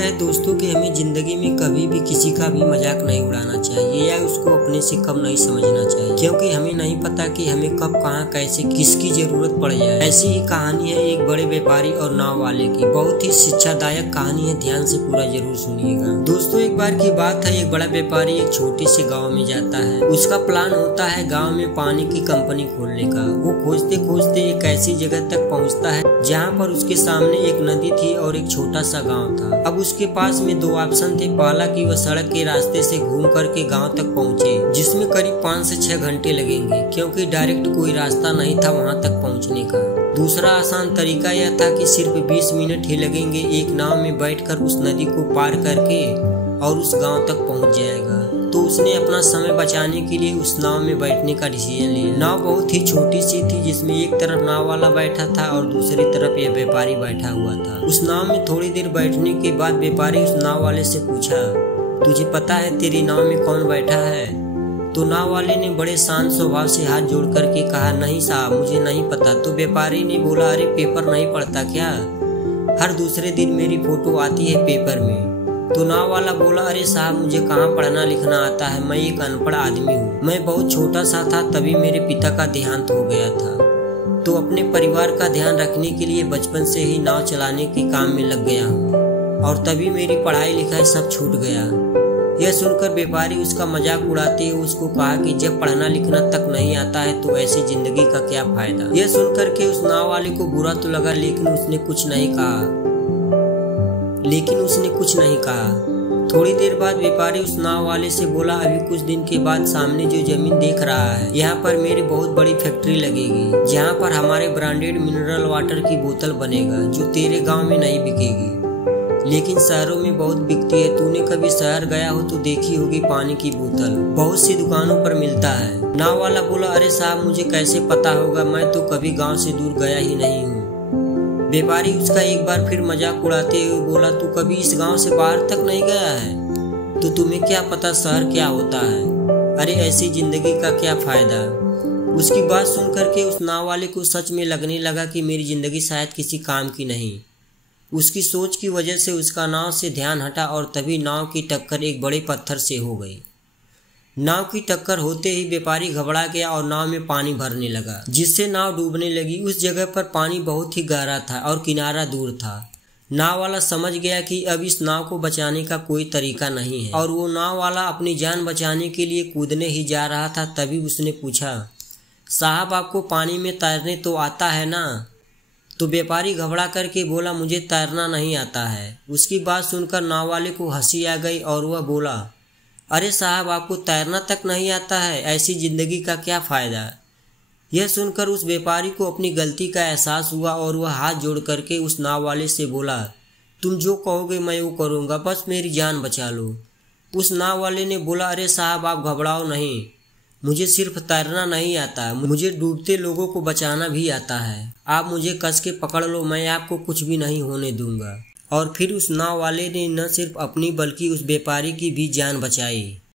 यह है दोस्तों कि हमें ज़िंदगी में कभी भी किसी का भी मजाक नहीं उड़ाना चाहिए या उसको अपने से कम नहीं समझना चाहिए, क्योंकि हमें नहीं पता कि हमें कब कहाँ कैसे किसकी जरूरत पड़ जाए। ऐसी ही कहानी है एक बड़े व्यापारी और नाव वाले की। बहुत ही शिक्षादायक कहानी है, ध्यान से पूरा जरूर सुनिएगा। दोस्तों एक बार की बात है, एक बड़ा व्यापारी एक छोटे से गाँव में जाता है। उसका प्लान होता है गाँव में पानी की कंपनी खोलने का। वो खोजते खोजते एक ऐसी जगह तक पहुँचता है जहाँ पर उसके सामने एक नदी थी और एक छोटा सा गांव था। अब उसके पास में दो ऑप्शन थे। पहला कि वह सड़क के रास्ते से घूम करके गांव तक पहुंचे, जिसमें करीब 5 से 6 घंटे लगेंगे, क्योंकि डायरेक्ट कोई रास्ता नहीं था वहां तक पहुंचने का। दूसरा आसान तरीका यह था कि सिर्फ 20 मिनट ही लगेंगे, एक नाव में बैठकर उस नदी को पार करके और उस गाँव तक पहुँच जाएगा। तो उसने अपना समय बचाने के लिए उस नाव में बैठने का डिसीजन लिया। नाव बहुत ही छोटी सी थी, जिसमें एक तरफ नाव वाला बैठा था और दूसरी तरफ यह व्यापारी बैठा हुआ था। उस नाव में थोड़ी देर बैठने के बाद व्यापारी उस नाव वाले से पूछा, तुझे पता है तेरी नाव में कौन बैठा है? तो नाव वाले ने बड़े शांत स्वभाव से हाथ जोड़ करके कहा, नहीं साहब, मुझे नहीं पता। तो व्यापारी ने बोला, अरे पेपर नहीं पढ़ता क्या? हर दूसरे दिन मेरी फोटो आती है पेपर में। तो नाव वाला बोला, अरे साहब, मुझे कहाँ पढ़ना लिखना आता है, मैं एक अनपढ़ आदमी हूँ। मैं बहुत छोटा सा था तभी मेरे पिता का देहांत हो गया था, तो अपने परिवार का ध्यान रखने के लिए बचपन से ही नाव चलाने के काम में लग गया हूँ, और तभी मेरी पढ़ाई लिखाई सब छूट गया। यह सुनकर व्यापारी उसका मजाक उड़ाते हुए उसको कहा कि जब पढ़ना लिखना तक नहीं आता है तो ऐसी जिंदगी का क्या फायदा। यह सुनकर के उस नाव वाले को बुरा तो लगा, लेकिन उसने कुछ नहीं कहा। थोड़ी देर बाद व्यापारी उस नाव वाले से बोला, अभी कुछ दिन के बाद सामने जो जमीन देख रहा है, यहाँ पर मेरी बहुत बड़ी फैक्ट्री लगेगी, जहाँ पर हमारे ब्रांडेड मिनरल वाटर की बोतल बनेगा, जो तेरे गांव में नहीं बिकेगी, लेकिन शहरों में बहुत बिकती है। तूने कभी शहर गया हो तो देखी होगी पानी की बोतल, बहुत सी दुकानों पर मिलता है। नाव वाला बोला, अरे साहब, मुझे कैसे पता होगा, मैं तो कभी गाँव से दूर गया ही नहीं हूँ। व्यापारी उसका एक बार फिर मजाक उड़ाते हुए बोला, तू कभी इस गांव से बाहर तक नहीं गया है, तो तुम्हें क्या पता शहर क्या होता है? अरे ऐसी जिंदगी का क्या फायदा। उसकी बात सुन करके उस नाव वाले को सच में लगने लगा कि मेरी जिंदगी शायद किसी काम की नहीं। उसकी सोच की वजह से उसका नाव से ध्यान हटा और तभी नाव की टक्कर एक बड़े पत्थर से हो गई। नाव की टक्कर होते ही व्यापारी घबरा गया और नाव में पानी भरने लगा, जिससे नाव डूबने लगी। उस जगह पर पानी बहुत ही गहरा था और किनारा दूर था। नाव वाला समझ गया कि अब इस नाव को बचाने का कोई तरीका नहीं है, और वो नाव वाला अपनी जान बचाने के लिए कूदने ही जा रहा था। तभी उसने पूछा, साहब, आपको पानी में तैरने तो आता है ना? तो व्यापारी घबरा करके बोला, मुझे तैरना नहीं आता है। उसकी बात सुनकर नाव वाले को हंसी आ गई और वह बोला, अरे साहब, आपको तैरना तक नहीं आता है, ऐसी जिंदगी का क्या फायदा। यह सुनकर उस व्यापारी को अपनी गलती का एहसास हुआ और वह हाथ जोड़ करके उस नाव वाले से बोला, तुम जो कहोगे मैं वो करूँगा, बस मेरी जान बचा लो। उस नाव वाले ने बोला, अरे साहब, आप घबराओ नहीं, मुझे सिर्फ तैरना नहीं आता, मुझे डूबते लोगों को बचाना भी आता है। आप मुझे कस के पकड़ लो, मैं आपको कुछ भी नहीं होने दूंगा। और फिर उस नाव वाले ने न सिर्फ अपनी बल्कि उस व्यापारी की भी जान बचाई।